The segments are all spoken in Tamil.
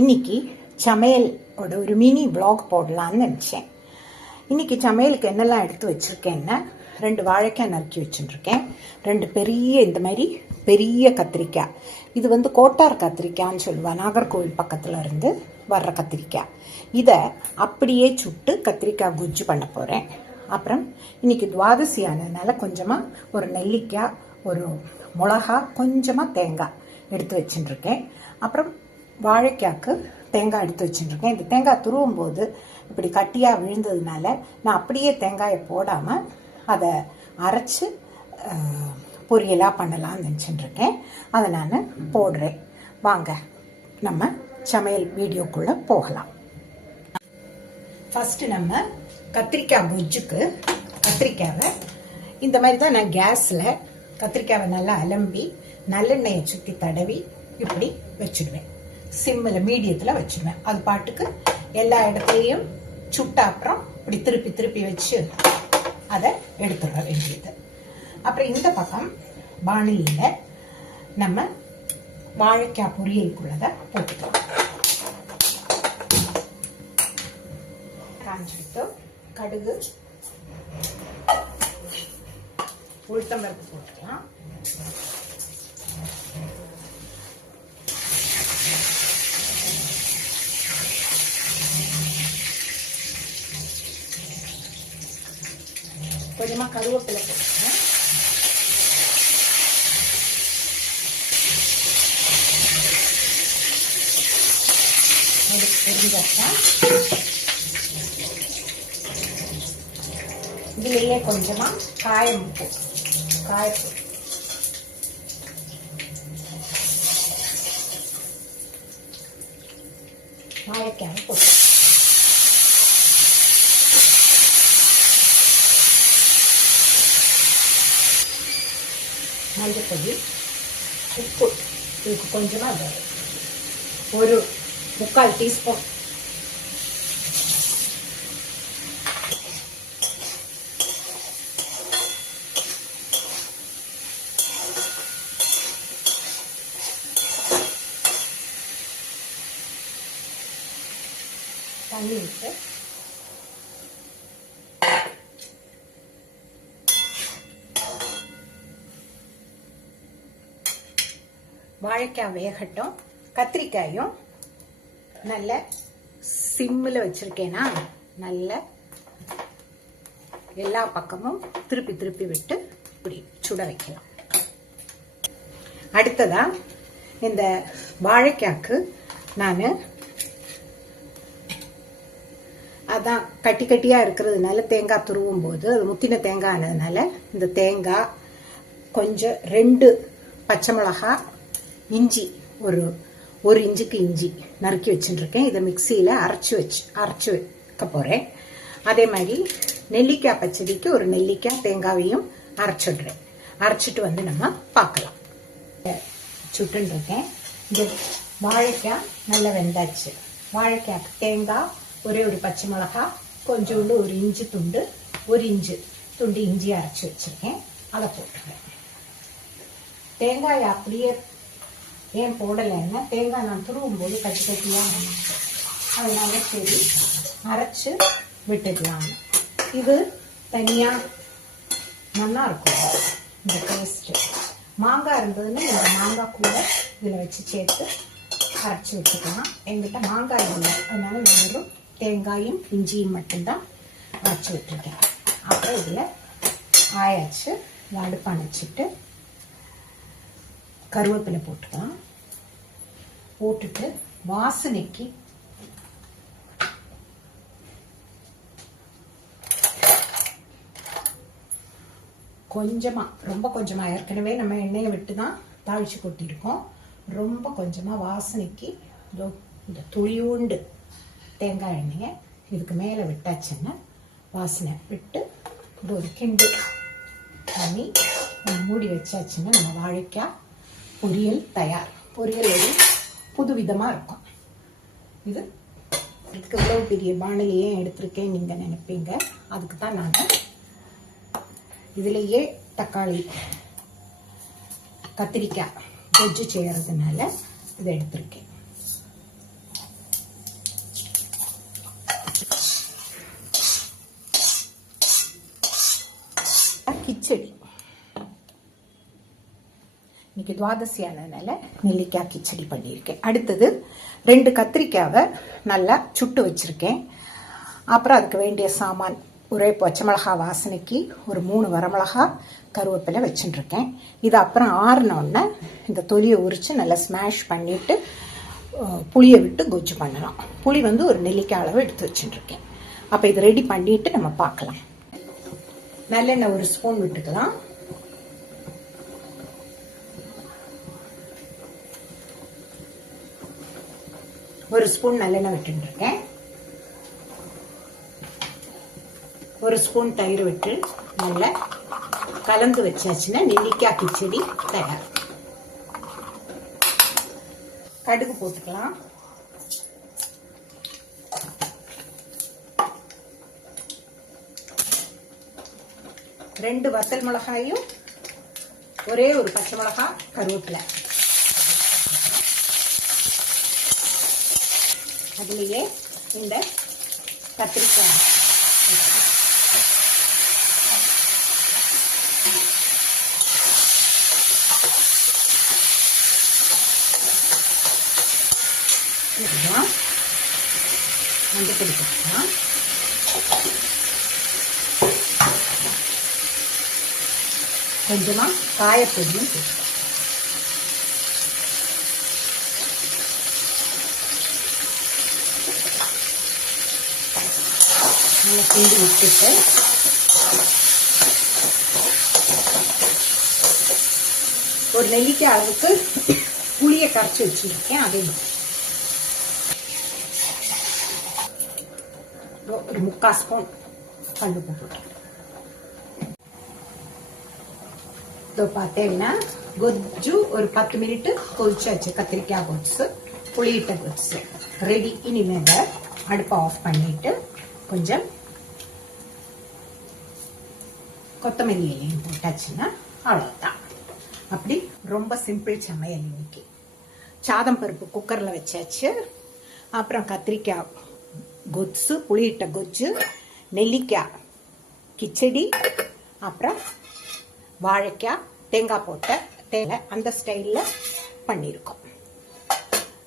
இன்னைக்கு சமையலோட ஒரு மினி vlog போடலான்னு நினச்சேன். இன்னைக்கு சமையலுக்கு என்னெல்லாம் எடுத்து வச்சுருக்கேன்னா, 2 வாழைக்காய் நறுக்கி வச்சுட்டுருக்கேன். 2 பெரிய இந்த மாதிரி பெரிய கத்திரிக்காய். இது கோட்டார் கத்திரிக்காய்ன்னு சொல்லுவா, நாகர்கோவில் பக்கத்தில் இருந்து வர்ற கத்திரிக்காய். இதை அப்படியே சுட்டு கத்திரிக்காய் குஜ்ஜு பண்ண போகிறேன். அப்புறம் இன்னைக்கு துவாதசி ஆனதுனால கொஞ்சமாக ஒரு நெல்லிக்காய், ஒரு மிளகா, கொஞ்சமாக தேங்காய் எடுத்து வச்சுட்டுருக்கேன். அப்புறம் வாழைக்காய்க்கு தேங்காய் எடுத்து வச்சுட்டுருக்கேன். இந்த தேங்காய் துருவும் போது இப்படி கட்டியாக விழுந்ததுனால நான் அப்படியே தேங்காயை போடாமல் அதை அரைச்சி பொரியலாக பண்ணலாம்னு நினச்சிட்டுருக்கேன். அதை நான் போடுறேன். வாங்க நம்ம சமையல் வீடியோக்குள்ளே போகலாம். ஃபஸ்ட்டு நம்ம கத்திரிக்காய் குஜ்ஜுக்கு கத்திரிக்காவை இந்த மாதிரி தான் நான் கேஸில் கத்திரிக்காவை நல்லா அலம்பி நல்லெண்ணெயை சுற்றி தடவி இப்படி வச்சுடுவேன். சிம்மில் மீடியத்தில் வச்சுடுவேன். அது பாட்டுக்கு எல்லா இடத்துலையும் சுட்ட அப்புறம் இப்படி திருப்பி திருப்பி வச்சு அதை எடுத்துட வேண்டியது. அப்புறம் இந்த பக்கம் வானிலையில் நம்ம வாழைக்காய் பொரியலுக்குள்ளதை போட்டுக்கலாம். காஞ்சிட்டு கடுகு, உளுத்தம்பருப்பு போட்டுக்கலாம். கொஞ்சமாக கருவேப்பிலை போட்டுக்கலாம். இதுலேயே கொஞ்சமாக காயப்பூ வாழைக்காய் போட்டு மஞ்சப்பொடி, உப்பு, இதுக்கு கொஞ்சமாக ஒரு 3/4 டீஸ்பூன், தண்ணி விட்டு வாழைக்காய் வேகட்டும். கத்திரிக்காயும் நல்ல சிம்மில் வச்சிருக்கேன்னா நல்ல எல்லா பக்கமும் திருப்பி திருப்பி விட்டு இப்படி சுட வைக்கலாம். அடுத்ததா இந்த வாழைக்காய்க்கு நான் அதான் கட்டி கட்டியாக இருக்கிறதுனால தேங்காய் துருவும் போது அது முத்தின தேங்காய் ஆனதுனால இந்த தேங்காய் கொஞ்சம் 2 பச்சை மிளகாய், இஞ்சி ஒரு இன்ச்சுக்கு இஞ்சி நறுக்கி வச்சுட்டுருக்கேன். இதை மிக்சியில் அரைச்சி வைக்க போகிறேன். அதே மாதிரி நெல்லிக்காய் பச்சடிக்கு ஒரு நெல்லிக்காய் தேங்காயையும் அரைச்சிடுறேன். அரைச்சிட்டு நம்ம பார்க்கலாம். சுட்டுருக்கேன். இந்த வாழைக்காய் நல்லா வெந்தாச்சு. வாழைக்காய்க்கு தேங்காய், ஒரே ஒரு பச்சை மிளகாய், கொஞ்சோண்டு ஒரு இஞ்சி துண்டு, ஒரு இன்ச்சு துண்டு இஞ்சி அரைச்சி வச்சுருக்கேன். அதை போட்டுருவேன். தேங்காய் அப்படியே ஏன் போடலைன்னா தேங்காய் நான் துருவும் போது கட்டி கட்டியாக அதனால சரி அரைச்சி விட்டுக்கலாம்னு. இது தனியாக நல்லா இருக்கும் இந்த டேஸ்ட்டு. மாங்காய் இருந்ததுன்னு இந்த மாங்காய் கூட இதில் வச்சு சேர்த்து அரைச்சி வச்சுக்கலாம். எங்கிட்ட மாங்காய் இல்லை, அதனால நான் வெறும் தேங்காயும் இஞ்சியும் மட்டும்தான் அரைச்சி விட்டுருக்கேன். அப்புறம் இதில் ஆயாச்சு. அடுப்பு அணைச்சிட்டு கருவேப்பிலை போட்டுக்கலாம். போட்டுட்டு வாசனைக்கு கொஞ்சமாக, ரொம்ப கொஞ்சமாக, ஏற்கனவே நம்ம எண்ணெயை விட்டு தான் தாளித்து கொட்டியிருக்கோம். ரொம்ப கொஞ்சமாக வாசனைக்கு இந்த துளியூண்டு தேங்காய் எண்ணெயை இதுக்கு மேலே விட்டாச்சுன்னா வாசனை விட்டு இது ஒரு கிண்டு பண்ணி மூடி வச்சாச்சுன்னா நம்ம வாழைக்காய் பொரியல் தயார். பொரியல் ஒரு புது விதமாக இருக்கும். இதுக்கு இவ்வளோ பெரிய பானையிலேயே எடுத்திருக்கேன் நீங்கள் நினைப்பீங்க. அதுக்கு தான் நான் இதுலேயே தக்காளி, கத்திரிக்காய் கொஜ்ஜு செய்கிறதுனால இதை எடுத்திருக்கேன். கிச்சடி. இன்னைக்கு துவாதசியானதுனால நெல்லிக்காய் கிச்சடி பண்ணியிருக்கேன். அடுத்தது 2 கத்திரிக்காவை நல்லா சுட்டு வச்சிருக்கேன். அப்புறம் அதுக்கு வேண்டிய சாமான் ஒரே பச்சை மிளகா வாசனைக்கு ஒரு 3 வரமிளகா, கருவேப்பிலை வச்சுட்டுருக்கேன். இது அப்புறம் ஆறினோடனே இந்த தொலியை உரித்து நல்லா ஸ்மாஷ் பண்ணிவிட்டு புளியை விட்டு கொஜ்ஜு பண்ணலாம். புளி ஒரு நெல்லிக்காய் அளவு எடுத்து வச்சுட்டுருக்கேன். அப்போ இது ரெடி பண்ணிட்டு நம்ம பார்க்கலாம். நல்லெண்ணெய் 1 ஸ்பூன் விட்டுக்கலாம். ஒரு ஸ்பூன் நல்லெண்ணெய் விட்டுருக்கேன். 1 ஸ்பூன் தயிர் விட்டு நல்லா கலந்து வச்சாச்சுன்னா நெல்லிக்காய் கிச்சடி தயார். கடுகு போட்டுக்கலாம். ரெண்டு வத்தல் மிளகாயும் ஒரே ஒரு பச்சை மிளகாய், கருவேப்பிலை. அதுலேயே இந்த கத்திரிக்காய் மஞ்சள் போட்டுக்கலாம். கொஞ்சமா காயப்பொடியும் போட்டுக்கலாம். நல்லா கிண்டி விட்டுட்டு ஒரு நெல்லிக்காய் அளவுக்கு புளியை கரைச்சி வச்சிருக்கேன். அதையும் ஒரு 3/4 ஸ்பூன் கல் போட்டு பார்த்தேன்னா கொஜ்ஜு ஒரு 10 மினிட் கொதிச்சாச்சு. கத்திரிக்காய் கொஜ்ஜு, புளியிட்ட கொஜ்ஜு ரெடி. இனிமேல் அடுப்பை ஆஃப் பண்ணிட்டு கொஞ்சம் கொத்தமல்லி இலையும் போட்டாச்சுன்னா அவ்வளோதான். அப்படி ரொம்ப சிம்பிள் சமையல் இன்னைக்கு. சாதம் பருப்பு குக்கரில் வச்சாச்சு. அப்புறம் கத்திரிக்காய் கொஜ்ஜு, புளியிட்ட கொஜ்ஜு, நெல்லிக்காய் கிச்சடி, அப்புறம் வாழைக்காய் தேங்காய் போட்ட தேங்காய் அந்த ஸ்டைலில் பண்ணியிருக்கோம்.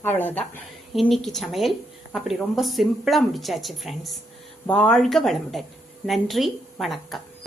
அவ்வளோதான் இன்னைக்கு சமையல். அப்படி ரொம்ப சிம்பிளாக முடிச்சாச்சு ஃப்ரெண்ட்ஸ். வாழ்க வளமுடன். நன்றி, வணக்கம்.